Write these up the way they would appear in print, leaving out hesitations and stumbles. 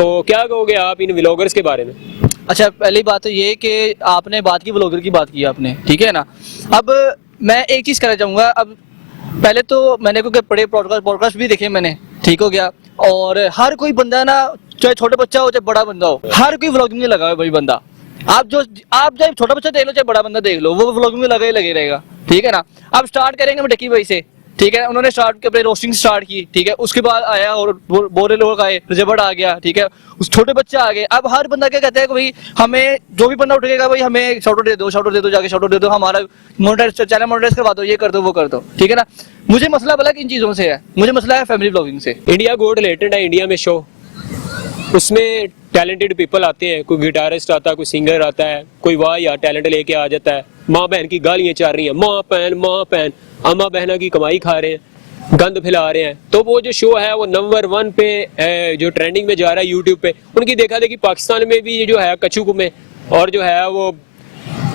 तो क्या कहोगे आप इन व्लॉगर्स के बारे में? अच्छा, पहली बात तो ये कि आपने बात की ब्लॉगर की बात की आपने, ठीक है ना। अब मैं एक चीज़ कहना चाहूँगा। अब पहले तो मैंने क्योंकि बड़े पॉडकास्ट भी देखे मैंने, ठीक हो गया। और हर कोई बंदा ना, चाहे छोटा बच्चा हो चाहे बड़ा बंदा हो, हर कोई व्लॉगिंग में लगा है भाई बंदा। आप चाहे छोटा बच्चा देख लो चाहे बड़ा बंदा देख लो, वो व्लॉगिंग में लगे रहेगा, ठीक है ना। अब स्टार्ट करेंगे डक्की भाई से, ठीक है। उन्होंने स्टार्ट अपने रोस्टिंग स्टार्ट की, ठीक है। उसके बाद आया और बोरे लोग आए, जबड़ आ गया, ठीक है। उस छोटे बच्चे आ गए। अब हर बंदा क्या कहता है कि भाई हमें जो भी बंदा उठेगा भाई हमें शाउट दे दो, जाके शाउट दे दो, हमारा मोनेटाइज चैनल मोनेटाइज करवा दो, ये कर दो वो कर दो, ठीक है ना। मुझे मसला अलग इन चीजों से है, मुझे मसला है फैमिली ब्लॉगिंग से। इंडिया गोट रिलेटेड है, इंडिया में शो, उसमें टैलेंटेड पीपल आते हैं, कोई गिटारिस्ट आता है, कोई सिंगर आता है, कोई वाह यार टैलेंट लेके आ जाता है। माँ बहन की गालियां चल रही हैं, माँ बहन अम्मा बहना की कमाई खा रहे हैं, गंद फैला रहे हैं। तो वो जो शो है वो नंबर 1 पे जो ट्रेंडिंग में जा रहा है यूट्यूब पे। उनकी देखा देखी पाकिस्तान में भी ये जो है कच्चू कुमे और जो है वो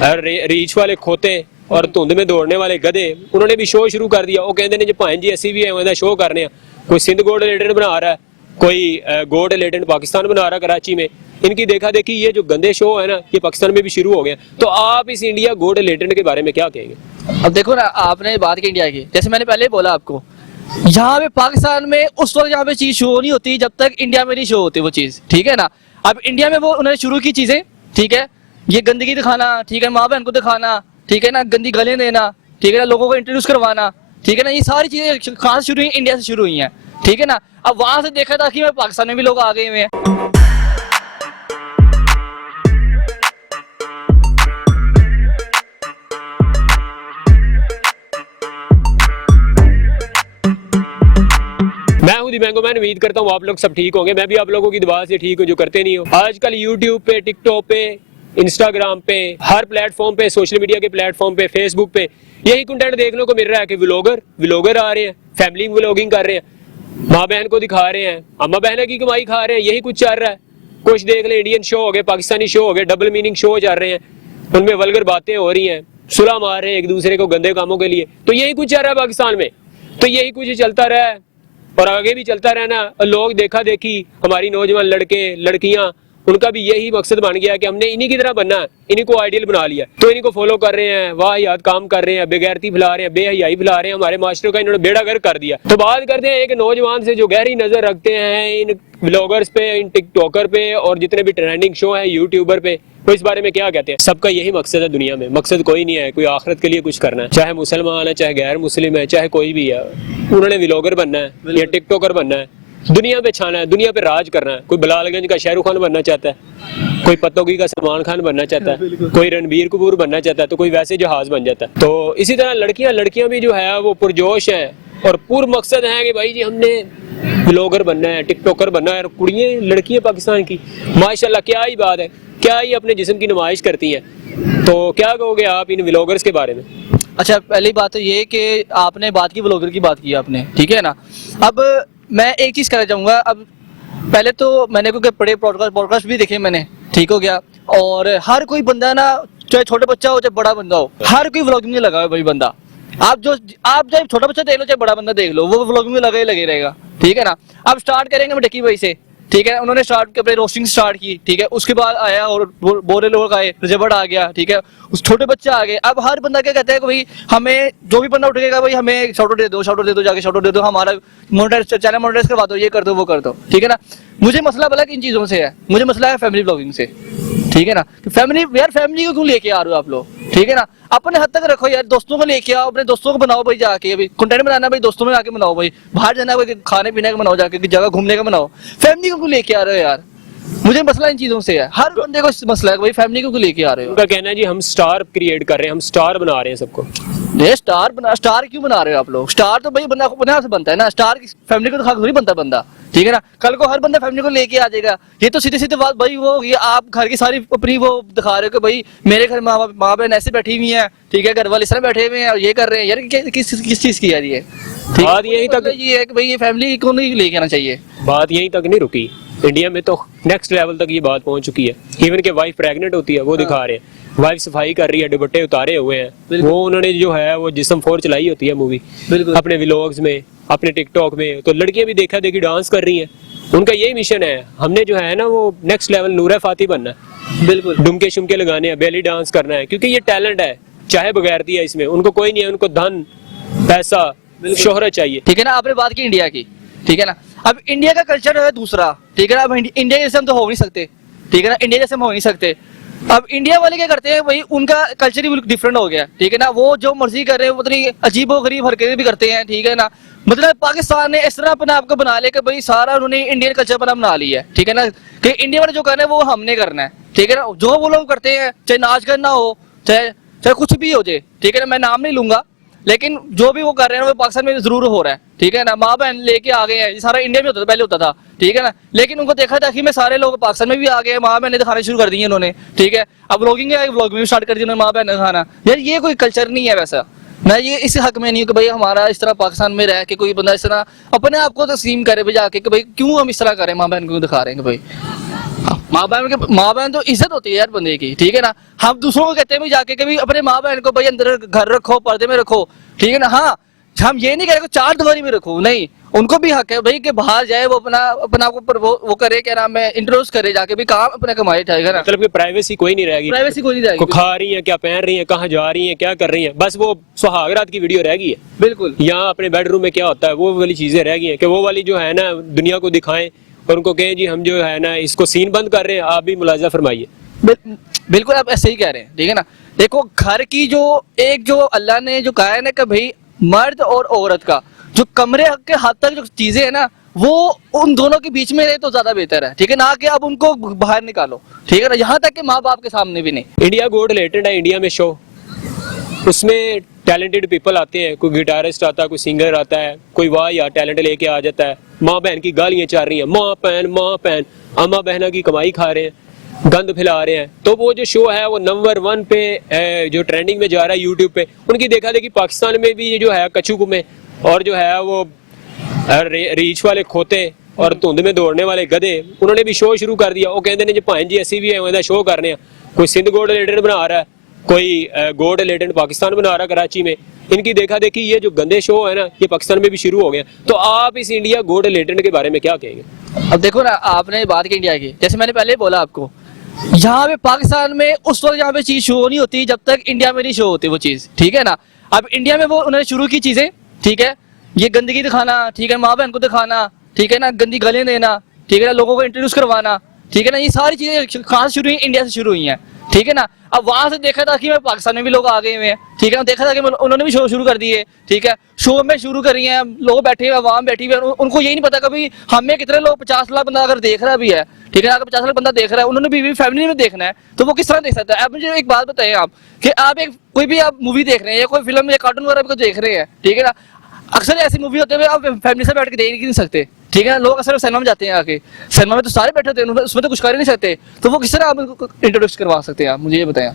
रीच वाले खोते और धुंध में दौड़ने वाले गधे, उन्होंने भी शो शुरू कर दिया। वो कहते हैं जो भाई जी ऐसी भी है शो करने हैं। कोई सिंध गोल्ड रिलेटेड बना रहा है, कोई गोल्ड रिलेटेड पाकिस्तान बना रहा है कराची में। इनकी देखा देखी ये जो गंदे शो है ना, ये पाकिस्तान में भी शुरू हो गया। तो आप इस इंडिया गोल्ड रिलेटेड के बारे में क्या कहेंगे? अब देखो ना, आपने बात की इंडिया की, जैसे मैंने पहले बोला आपको, यहाँ पे पाकिस्तान में उस वक्त यहाँ पे चीज शो नहीं होती जब तक इंडिया में नहीं शो होती वो चीज, ठीक है ना। अब इंडिया में वो उन्होंने शुरू की चीजें, ठीक है। ये गंदगी दिखाना, ठीक है, माँ बहन को दिखाना, ठीक है ना, गंदी गालियां देना, ठीक है ना, लोगों को इंट्रोड्यूस करवाना, ठीक है ना। ये सारी चीजें कहाँ से शुरू हुई? इंडिया से शुरू हुई हैं, ठीक है ना। अब वहां से देखा था कि मैं पाकिस्तान में भी लोग आ गए हुए हैं। मैं हूं दी मैंगो मैन, उम्मीद करता हूं आप लोग सब ठीक होंगे। मैं भी आप लोगों की दुआ से ठीक हूं जो करते नहीं हो। आजकल यूट्यूब पे, टिकटॉक पे, इंस्टाग्राम पे, हर प्लेटफॉर्म पे, सोशल मीडिया के प्लेटफॉर्म पे, फेसबुक पे यही कंटेंट देखने को मिल रहा है कि व्लॉगर आ रहे हैं, फैमिली व्लॉगिंग कर रहे हैं, माँ बहन को दिखा रहे हैं, अम्मा बहन की कमाई खा रहे हैं। यही कुछ चल रहा है। कुछ देख ले, इंडियन शो हो गए, पाकिस्तानी शो हो गए, डबल मीनिंग शो चल रहे हैं, उनमें वल्गर बातें हो रही हैं, सुलह मार रहे हैं एक दूसरे को गंदे कामों के लिए। तो यही कुछ चल रहा है पाकिस्तान में। तो यही कुछ चलता रहा है और आगे भी चलता रहना। और लोग देखा देखी, हमारी नौजवान लड़के लड़कियां, उनका भी यही मकसद बन गया कि हमने इन्हीं की तरह बनना है, इन्हीं को आइडियल बना लिया। तो इन्हीं को फॉलो कर रहे हैं, वाह याद काम कर रहे हैं, बेगैरती फैला रहे हैं, बेहयाई फैला रहे हैं। हमारे मास्टरों का इन्होंने बेड़ा गर्क कर दिया। तो बात करते हैं एक नौजवान से जो गहरी नजर रखते हैं इन व्लॉगर्स पे, इन टिकटॉकर पे और जितने भी ट्रेंडिंग शो है यूट्यूबर पे। तो इस बारे में क्या कहते हैं? सबका यही मकसद है दुनिया में, मकसद कोई नहीं है, कोई आखिरत के लिए कुछ करना है। चाहे मुसलमान है, चाहे गैर मुस्लिम है, चाहे कोई भी है, उन्होंने व्लॉगर बनना है या टिकटॉकर बनना है, दुनिया पे छाना है, दुनिया पे राज करना है। कोई बिलालगंज का शाहरुख खान बनना चाहता है, कोई पतोगी का सलमान खान बनना चाहता है, कोई रणबीर कपूर बनना चाहता है, तो कोई वैसे जहाज बन जाता है। तो इसी तरह लड़कियां भी जो है वो पुरजोश है और पूर्ण मकसद है कि भाई जी हमने व्लॉगर बनना है, टिकटॉकर बनना है। और कुड़ियां लड़कियां पाकिस्तान की माशाल्लाह क्या ही बात है, क्या ही अपने जिस्म की नुमाइश करती हैं। तो क्या कहोगे आप इन व्लॉगर्स के बारे में? अच्छा, पहली बात तो ये कि आपने बात की ब्लॉगर की बात की आपने, ठीक है ना। अब मैं एक चीज़ कहना चाहूँगा। अब पहले तो मैंने क्योंकि बड़े पॉडकास्ट भी देखे मैंने, ठीक हो गया। और हर कोई बंदा ना, चाहे छोटा बच्चा हो चाहे बड़ा बंदा हो, हर कोई व्लॉगिंग में लगा है भाई बंदा। आप चाहे छोटा बच्चा देख लो चाहे बड़ा बंदा देख लो, वो व्लॉगिंग में लगे रहेगा, ठीक है ना। अब स्टार्ट करेंगे डक्की भाई से, ठीक है। उन्होंने अपने रोस्टिंग स्टार्ट की, ठीक है। उसके बाद आया और बोरे लोग आए, जबड़ आ गया, ठीक है। उस छोटे बच्चे आ गए। अब हर बंदा क्या कहता है कि भाई हमें जो भी बंदा उठेगा भाई हमें शाउट दे दो, जाके शाउट दे दो, हमारा मोनेटाइज चैनल मोनेटाइज करवा दो, ये कर दो वो कर दो, ठीक है ना। मुझे मसला अलग इन चीजों से है, मुझे मसला है फैमिली ब्लॉगिंग से, ठीक है ना। फैमिली को क्यों लेके आ रहे हो आप लोग, ठीक है ना। अपने हद तक रखो यार, दोस्तों को लेके आओ, अपने दोस्तों को बनाओ भाई, जाके अभी कंटेंट बनाना भाई दोस्तों में आके बनाओ भाई, बाहर जाना भाई खाने पीने का बनाओ, जाके जगह घूमने का बनाओ। फैमिली को क्यों लेके आ रहे हो यार? मुझे मसला इन चीजों से है, हर बंदे को मसला है भाई फैमिली को क्यों लेके आ रहे हो। उनका कहना है जी हम स्टार क्रिएट कर रहे हैं, हम स्टार बना रहे हैं सबको। ये स्टार क्यों बना रहे हो आप लोग? स्टार तो भाई बंदा बना से बनता है ना, स्टार फैमिली को दिखा थोड़ी बनता बंदा, ठीक है ना। कल को हर बंदा फैमिली को लेके आ जाएगा। ये तो सीधे बात भाई वो होगी, आप घर की सारी अपनी वो दिखा रहे हो कि भाई मेरे घर माँ बहन ऐसे बैठी हुई है, ठीक है, घर वाले इस तरह बैठे हुए हैं और ये कर रहे हैं यार। किस चीज की यार ये? बात यहीं तक ये है कि भाई ये फैमिली को नहीं लेके आना चाहिए। बात यहीं तक नहीं रुकी, इंडिया में तो नेक्स्ट लेवल तक ये बात पहुंच चुकी है। इवन के वाइफ प्रेग्नेंट होती है वो दिखा रहे हैं, वाइफ सफाई कर रही है, दुपट्टे उतारे हुए हैं, वो उन्होंने जो है वो जिस्म फोर चलाई होती है मूवी अपने व्लॉग्स में, अपने टिकटॉक में। तो लड़कियां भी देखा देखी डांस कर रही हैं, उनका यही मिशन है। हमने जो है ना वो नेक्स्ट लेवल नूरा फाती बनना है, बिल्कुल डुमके शुमके लगाने हैं, बेली डांस करना है, क्योंकि ये टैलेंट है, चाहे बगैरती है इसमें, उनको कोई नहीं है, उनको धन पैसा शोहरत चाहिए। ठीक है ना। आपने बात की इंडिया की, ठीक है ना। अब इंडिया का कल्चर है दूसरा, ठीक है ना। अब इंडिया जैसे हम तो हो नहीं सकते, ठीक है ना, इंडिया जैसे हम हो नहीं सकते। अब इंडिया वाले क्या करते हैं भाई, उनका कल्चर ही डिफरेंट हो गया, ठीक है ना। वो जो मर्जी कर रहे हैं, उतनी अजीबो गरीब हरकतें भी करते हैं, ठीक है ना। मतलब पाकिस्तान ने इस तरह अपने आप को बना लिया कि भाई सारा उन्होंने इंडियन कल्चर अपना बना लिया है, ठीक है ना, कि इंडिया वाले जो कर रहे हैं वो हमने करना है, ठीक है ना। जो वो लोग करते हैं, चाहे नाच करना हो, चाहे चाहे कुछ भी हो जाए, ठीक है ना, मैं नाम नहीं लूंगा, लेकिन जो भी वो कर रहे हैं वो पाकिस्तान में जरूर हो रहा है, ठीक है ना। माँ बहन लेके आ गए हैं, ये सारा इंडिया में होता था, पहले होता था, ठीक है ना। लेकिन उनको देखा था कि में सारे लोग पाकिस्तान में भी आ गए, माँ बहन दिखाने शुरू कर दी है उन्होंने, ठीक है। अब व्लॉगिंग भी स्टार्ट कर दी उन्होंने, माँ बहन दिखाना। यार ये कोई कल्चर नहीं है वैसा। मैं ये इस हक में नहीं हूँ कि भाई हमारा इस तरह पाकिस्तान में रह के कोई बंदा इस तरह अपने आप को तस्लीम करे भाई जाके कि भाई क्यों हम इस तरह करें, माँ बहन को दिखा रहे हैं कि भाई माँ बहन तो इज्जत होती है यार बंदे की, ठीक है ना। हम दूसरों को कहते हैं भाई जाके कि भाई अपने माँ बहन को भाई अंदर घर रखो, पर्दे में रखो, ठीक है ना। हाँ, हम ये नहीं कह रहे कि चार दीवारी में रखो, नहीं, उनको भी हक है भाई कि बाहर जाए, वो अपना वो करे, क्या नाम है, इंट्रोड्यूस करे जाके भी, काम अपने कमाए, ठीक है ना। मतलब कि प्राइवेसी कोई नहीं रहेगी, प्राइवेसी कोई नहीं को रहेगी, खा रही है, क्या पहन रही है, कहाँ जा रही है, क्या कर रही है, बस वो सुहागरात की वीडियो रह गई है। बिल्कुल। यहाँ अपने बेडरूम में क्या होता है वो वाली चीजें रह गई हैं, कि वो वाली जो है ना दुनिया को दिखाएं और उनको कहें जी हम जो है ना इसको सीन बंद कर रहे हैं, आप भी मुलाजा फरमाइए। बिल्कुल आप ऐसे ही कह रहे हैं, ठीक है ना। देखो घर की जो अल्लाह ने जो कहा है ना कि भाई मर्द और औरत का जो कमरे के हद तक जो चीजें है ना, वो उन दोनों के बीच में रहे तो ज्यादा बेहतर है, ठीक है ना, कि अब उनको बाहर निकालो, ठीक है ना, यहाँ तक कि माँ बाप के सामने भी नहीं। इंडिया गोड रिलेटेड है, इंडिया में शो, उसमें टैलेंटेड पीपल आते हैं, कोई गिटारिस्ट आता है, कोई सिंगर आता है, कोई वाह या टैलेंट लेके आ जाता है, माँ बहन की गालियां चल रही हैं, माँ बहन अम्मा बहना की कमाई खा रहे हैं, गंद फैला रहे हैं। तो वो जो शो है वो नंबर 1 पे जो ट्रेंडिंग में जा रहा है यूट्यूब पे, उनकी देखा देखी पाकिस्तान में भी ये जो है कच्चू कुमे और जो है वो रीछ वाले खोते और धुंध में दौड़ने वाले गधे, उन्होंने भी शो शुरू कर दिया। वो कहते हैं जी भाई जी ऐसी भी है शो कर रहे हैं, कोई सिंध गोल्ड रिलेटेड बना रहा है, कोई गोल्ड रिलेटेड पाकिस्तान बना रहा है कराची में। इनकी देखा देखी ये जो गंदे शो है ना ये पाकिस्तान में भी शुरू हो गए। तो आप इस इंडिया गोल्ड रिलेटेड के बारे में क्या कहेंगे? अब देखो ना, आपने बात की इंडिया की, जैसे मैंने पहले बोला आपको, यहाँ पे पाकिस्तान में उस वक्त यहाँ पे चीज शो नहीं होती जब तक इंडिया में नहीं शो होती वो चीज, ठीक है ना। अब इंडिया में वो उन्होंने शुरू की चीजें, ठीक है, ये गंदगी दिखाना, ठीक है, माँ बहन को दिखाना, ठीक है ना, गंदी गालियां देना, ठीक है ना, लोगों को इंट्रोड्यूस करवाना, ठीक है ना, ये सारी चीजें कहाँ से शुरू हुई? इंडिया से शुरू हुई हैं, ठीक है ना। अब वहां से देखा था कि मैं पाकिस्तान में भी लोग आ गए हुए हैं, ठीक है ना, देखा था कि उन्होंने भी शो शुरू कर दिए, ठीक है, शो में शुरू कर रही हैं, लोग बैठे हुए, आवाम बैठी हुई है, उनको यही नहीं पता कभी हमें कितने लोग 50 लाख बंदा अगर देख रहा भी है, ठीक है, अगर 50 लाख बंदा देख रहा है, उन्होंने भी फैमिली में देखना है, तो वो किस तरह देख सकता है? अब मुझे एक बात बताएं आप, कि आप एक कोई भी आप मूवी देख रहे हैं या कोई फिल्म या कार्टून वगैरह भी देख रहे हैं, ठीक है ना, अक्सर ऐसी मूवी होते हुए आप फैमिली से बैठ के देख नहीं सकते, ठीक है ना। लोग अक्सर सिनेमा में जाते हैं, आके सिनेमा में तो सारे बैठे होते हैं, उसमें तो कुछ कर ही नहीं सकते, तो वो किस तरह आप इंट्रोड्यूस करवा सकते हैं? आप मुझे ये बताएं।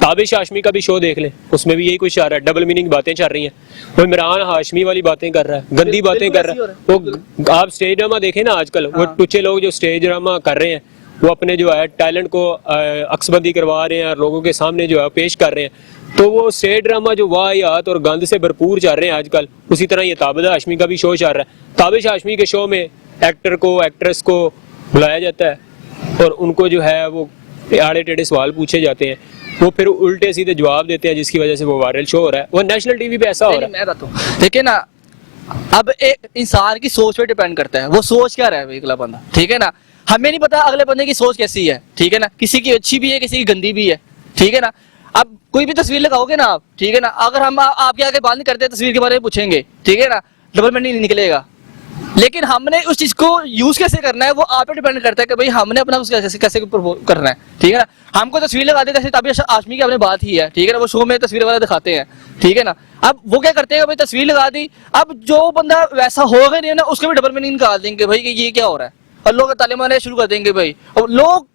ताबिश हाशमी का भी शो देख ले, उसमें भी यही कुछ आ रहा है, डबल मीनिंग बातें चल रही हैं। वो इमरान हाशमी वाली बातें कर रहा है, गंदी बातें कर रहा है। वो आप स्टेज ड्रामा देखें ना आजकल, वो टुच्चे लोग जो स्टेज ड्रामा कर रहे हैं वो अपने जो है टैलेंट को अक्सबंदी करवा रहे हैं और लोगों के सामने जो है पेश कर रहे हैं। तो वो स्टेज ड्रामा जो वाहियात और गंद से भरपूर चल रहे हैं आजकल, उसी तरह ये ताबिश हाशमी का भी शो चल रहा है। ताबिश हाशमी के शो में एक्टर को एक्ट्रेस को बुलाया जाता है और उनको जो है वो आड़े टेढ़े सवाल पूछे जाते हैं, वो फिर उल्टे सीधे जवाब देते हैं, जिसकी वजह से वो वायरल शो हो रहा है। वो नेशनल टीवी पे ऐसा हो रहा है। देखिए ना, अब एक इंसान की सोच पे डिपेंड करता है, वो सोच क्या रहा है अगला बंदा, ठीक है ना। हमें नहीं पता अगले बंदे की सोच कैसी है, ठीक है ना, किसी की अच्छी भी है, किसी की गंदी भी है, ठीक है ना। अब कोई भी तस्वीर लगाओगे ना आप, ठीक है ना, अगर हम आपके आगे बात नहीं करते तस्वीर के बारे में पूछेंगे, ठीक है ना, डबल मीनिंग निकलेगा। लेकिन हमने उस चीज को यूज कैसे करना है वो आप पे डिपेंड करता है कि भाई हमने अपना उसका कैसे कैसे करना है, ठीक है ना। हमको तस्वीर लगा दे, जैसे ताबिश हाशमी की आपने बात ही है, ठीक है ना, वो शो में तस्वीर वगैरह दिखाते हैं, ठीक है ना। अब वो क्या करते हैं, भाई तस्वीर लगा दी, अब जो बंदा वैसा होगा नहीं ना उसको भी डबल मीनिंग निकाल देंगे भाई कि ये क्या हो रहा है, और लोग ताले मारने शुरू कर देंगे भाई। और लोग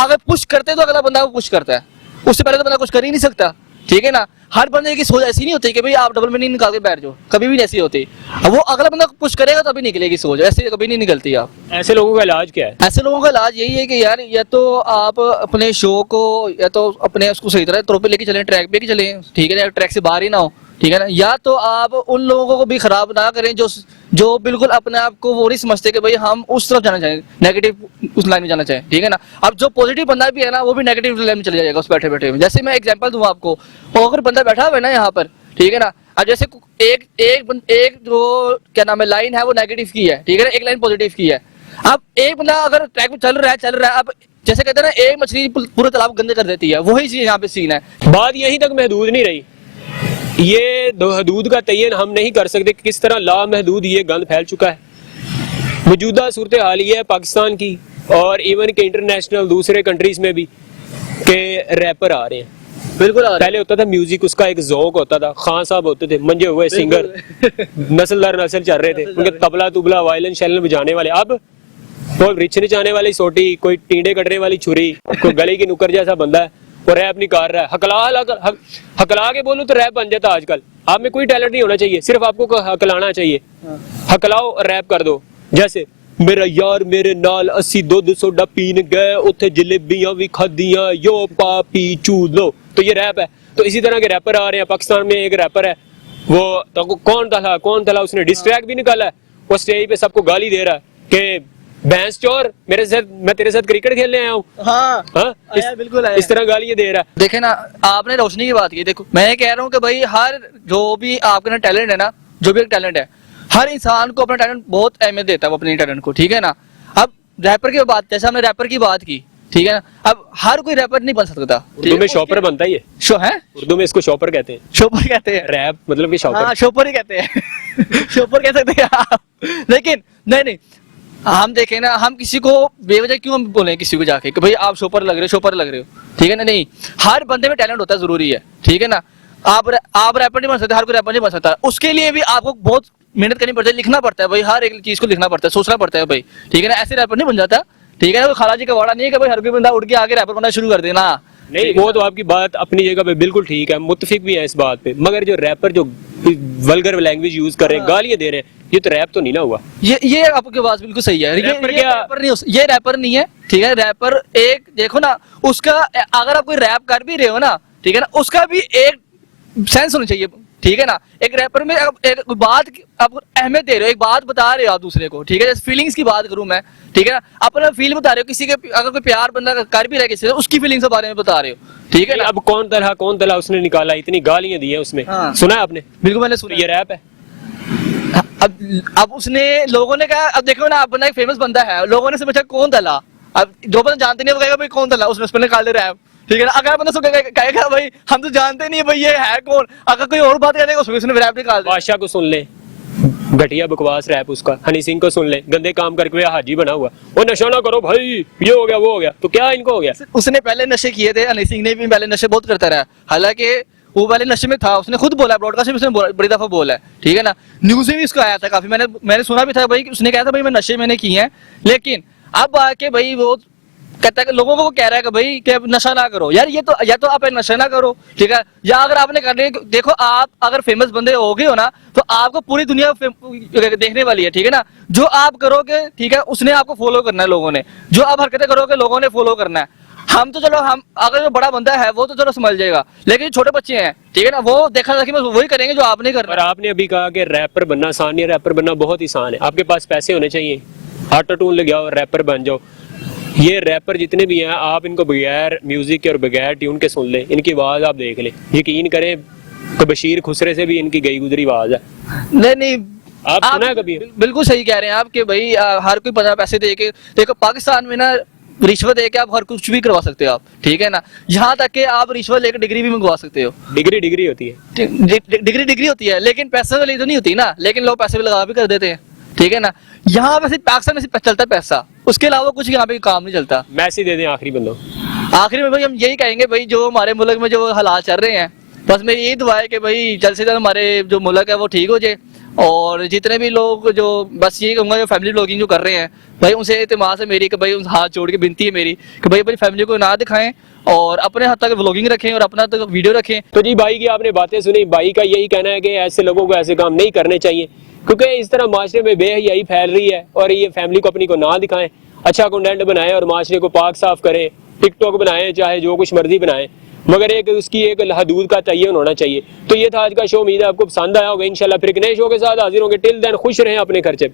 अगर पुश करते तो अगला बंदा पुश करता है, उससे पहले तो बंदा कुछ कर ही नहीं सकता, ठीक है ना। हर बंदे की सोच ऐसी नहीं होती कि भाई आप डबल मीनिंग निकाल के बैठ जाओ, कभी भी ऐसी होती। अब वो अगला बंदा पुश करेगा तभी निकलेगी सोच, ऐसे कभी नहीं निकलती। आप ऐसे लोगों का इलाज क्या है? ऐसे लोगों का इलाज यही है कि यार या तो आप अपने शो को या तो अपने उसको सही तरह तौर पे लेके चलें, ट्रैक पे लेके चलें, ठीक है ना, ट्रैक से बाहर ही ना हो, ठीक है ना, या तो आप उन लोगों को भी खराब ना करें जो बिल्कुल अपने आप को वो नहीं समझते कि भाई हम उस तरफ जाना चाहें, नेगेटिव उस लाइन में जाना चाहें, ठीक है ना। अब जो पॉजिटिव बंदा भी है ना वो भी नेगेटिव लाइन में चले जाएगा उस बैठे बैठे में। जैसे मैं एग्जांपल दूं आपको, अगर बंदा बैठा हुआ है ना यहाँ पर, ठीक है ना, अब जैसे एक जो क्या नाम है लाइन है वो नेगेटिव की है, ठीक है ना, एक लाइन पॉजिटिव की है। अब एक बंदा अगर ट्रैक पे चल रहा है, अब जैसे कहते हैं ना एक मछली पूरा तालाब गंदे कर देती है, वही चीज यहाँ पे सीन है। बात यहीं तक महदूद नहीं रही, ये दो हदूद का तयन हम नहीं कर सकते कि किस तरह लामहदूद ये गंद फैल चुका है। मौजूदा सूरत हाल ये है पाकिस्तान की और इवन के इंटरनेशनल दूसरे कंट्रीज में भी के रैपर आ रहे हैं। बिल्कुल पहले होता था म्यूजिक, उसका एक ज़ौक होता था, खान साहब होते थे मंजे हुए सिंगर, नस्ल दर नस्ल चल रहे थे, उनके तबला तुबला वायलिन शैलन बजाने वाले। अब कोई रिचने जाने वाली सोटी, कोई टींडे कटने वाली छुरी, कोई गले की नुकर जैसा बंदा है वो रैप नहीं कर रहा है। हकला के बोलूं तो रैप बन जाता आजकल। आप में कोई टैलेंट नहीं होना चाहिए, सिर्फ आपको हकलाना चाहिए। हकलाओ रैप कर दो। जैसे मेरा यार मेरे नाल 80 दूध सोडा पीन गए, उथे जलेबियां भी खादियां, यो पापी चूद लो, तो ये रैप है। तो इसी तरह के रैपर आ रहे हैं। पाकिस्तान में एक रैपर है, वो तो कौन था उसने डिस्ट्रैक भी निकाला है, वो स्टेज पे सबको गाली दे रहा है कि भैंस चोर, मैं तेरे साथ क्रिकेट खेलने आया हूँ। हाँ, बिल्कुल इस तरह गालियां दे रहा है। देखे ना, आपने रोशनी की बात की, देखो मैं कह रहा हूँ कि भाई हर जो भी आपके ना टैलेंट है ना, जो भी एक टैलेंट है, हर इंसान को अपना टैलेंट बहुत अहमियत देता है वो अपने टैलेंट को, ठीक है ना। अब रैपर की बात, जैसे हमने रैपर की बात की, ठीक है ना, अब हर कोई रैपर नहीं बन सकता। उर्दू में शॉपर बनता है, ये शो है, उर्दू में इसको शॉपर कहते हैं। शोपर कहते हैं, रैप मतलब कि शॉपर। हाँ शोपर ही कहते हैं शोपर कह सकते हैं आप। लेकिन नहीं, हम देखें ना, हम किसी को बेवजह क्यों हम बोले किसी को जाके कि भाई आप शोपर लग रहे हो, ठीक है ना। नहीं, हर बंदे में टैलेंट होता है, जरूरी है, ठीक है ना। आप रैपर नहीं बन सकते, हर कोई रैपर नहीं बन सकता। उसके लिए भी आपको बहुत मेहनत करनी पड़ती है, लिखना पड़ता है भाई, हर एक चीज को लिखना पड़ता है, सोचना पड़ता है भाई, ठीक है ना। ऐसे रैपर नहीं बन जाता, ठीक है ना। खाला जी का वाड़ा नहीं है कि भाई हर कोई बंदा उठ के आगे रैपर बनना शुरू कर देना। नहीं, वो तो आपकी बात अपनी जगह पे बिल्कुल ठीक है, मुत्तफिक भी है इस बात पे, मगर जो रैपर जो वल्गर लैंग्वेज यूज कर रहे हैं, गालियां दे रहे हैं, ये तो रैप तो नहीं ना हुआ। ये आपकी बात बिल्कुल सही है। ये रैपर नहीं है, ठीक है। रैपर एक देखो ना, उसका अगर आप कोई रैप कर भी रहे हो ना, ठीक है ना, उसका भी एक सेंस होना चाहिए, ठीक है ना। एक रैपर में एक बात आप अहमियत दे रहे हो, एक बात बता रहे हो आप दूसरे को, ठीक है। जैसे फीलिंग्स की बात करूं मैं, ठीक है ना, अपना फील बता रहे हो किसी के, अगर कोई प्यार बंदा कर भी रहा है किसी से, उसकी फीलिंग्स के बारे में बता रहे हो, ठीक है ना। अब कौन तला उसने निकाला, इतनी गालियां दी है उसमें, सुना है आपने? बिल्कुल मैंने सुना। ये रैप है। अब उसने, लोगों ने कहा, अब देखो ना, अब बंदा एक फेमस बंदा है, लोगों ने से पूछा कौन तला, अब जो बंदा जानते नहीं वो कहेगा भाई कौन तला, उसने निकाल दे रैप, ठीक है ना। अगर बंदा कहेगा भाई हम तो जानते नहीं भाई ये है कौन, अगर कोई और बात करेगा उसने रैप निकाल दिया। बादशाह को सुन ले, घटिया बकवास रैप उसका। हनी सिंह को सुन ले, गंदे काम करके हाजी बना हुआ, वो नशा ना करो भाई, ये हो गया वो हो गया, तो क्या इनको हो गया? उसने पहले नशे किए थे, हनी सिंह ने भी पहले नशे बहुत करता रहा, हालांकि वो पहले नशे में था, उसने खुद बोला, ब्रॉडकास्ट में उसने बड़ी दफा बोला है, ठीक है ना। न्यूज में भी उसको आया था काफी, मैंने सुना भी था भाई, उसने कहा था भाई मैं नशे मैंने किए हैं। लेकिन अब आके भाई वो कहता है कि लोगों को वो कह रहा है कि भाई कि नशा ना करो यार, ये तो या तो आप नशा ना करो, ठीक है, या अगर आपने करने, देखो आप अगर फेमस बंदे हो गए हो ना, तो आपको पूरी दुनिया देखने वाली है, ठीक है ना। जो आप करोगे, ठीक है, उसने आपको फॉलो करना है लोगों ने, जो आप हरकतें करोगे लोगों ने फॉलो करना है। हम तो चलो, हम अगर जो बड़ा बंदा है वो तो चलो समझ जाएगा, लेकिन छोटे बच्चे हैं, ठीक है ना, वो देखा देखी वही करेंगे जो आपने करना। और आपने अभी कहा कि रैपर बनना आसान नहीं है, रैपर बनना बहुत आसान है। आपके पास पैसे होने चाहिए, ऑटो ट्यून लगाओ, रैपर बन जाओ। ये रैपर जितने भी हैं, आप इनको बगैर म्यूजिक के और बगैर ट्यून के सुन लें, इनकी आवाज आप देख लें, यकीन करें कि बशीर खुसरे से भी इनकी गई गुजरी आवाज है। नहीं, आप सुना है कभी? बिल्कुल सही कह रहे हैं आप कि भाई हर कोई पता पैसे दे के, देखो पाकिस्तान में ना रिश्वत दे के आप हर कुछ भी करवा सकते हो आप, ठीक है ना। यहाँ तक कि आप रिश्वत लेकर डिग्री भी मंगवा सकते हो। डिग्री होती है, डिग्री होती है, लेकिन पैसे वाली तो नहीं होती ना, लेकिन लोग पैसे भी लगा भी कर देते हैं, ठीक है ना। यहाँ पे सिर्फ पाकिस्तान में सिर्फ चलता है पैसा, उसके अलावा कुछ यहाँ पे काम नहीं चलता। मैसेज दे दें आखिरी बंदों। आखिरी में भाई हम यही कहेंगे भाई, जो हमारे मुल्क में जो हालात चल रहे हैं, बस मेरी यही दुआ है कि भाई जल्द से जल्द हमारे जो मुल्क है वो ठीक हो जाए, और जितने भी लोग जो, बस यही कहूँगा जो फैमिली ब्लॉगिंग जो कर रहे हैं भाई, उनसे एतमाद है मेरी कि भाई उन हाथ जोड़ के विनती है मेरी कि भाई अपनी फैमिली को ना दिखाएं और अपने हद तक व्लॉगिंग रखें और अपना तक वीडियो रखें। तो जी भाई की आपने बातें सुनी, भाई का यही कहना है कि ऐसे लोगों को ऐसे काम नहीं करने चाहिए, क्योंकि इस तरह माशरे में बेहयाई फैल रही है, और ये फैमिली को अपनी को ना दिखाएं, अच्छा कंटेंट बनाएं और माशरे को पाक साफ करें, टिकटॉक बनाएं, चाहे जो कुछ मर्जी बनाएं, मगर एक उसकी एक हदूद का तयन होना चाहिए। तो ये था आज का शो, उम्मीद है आपको पसंद आया होगा। इंशाल्लाह फिर एक नए शो के साथ हाजिर होंगे। टिल देन खुश रहें अपने खर्चे।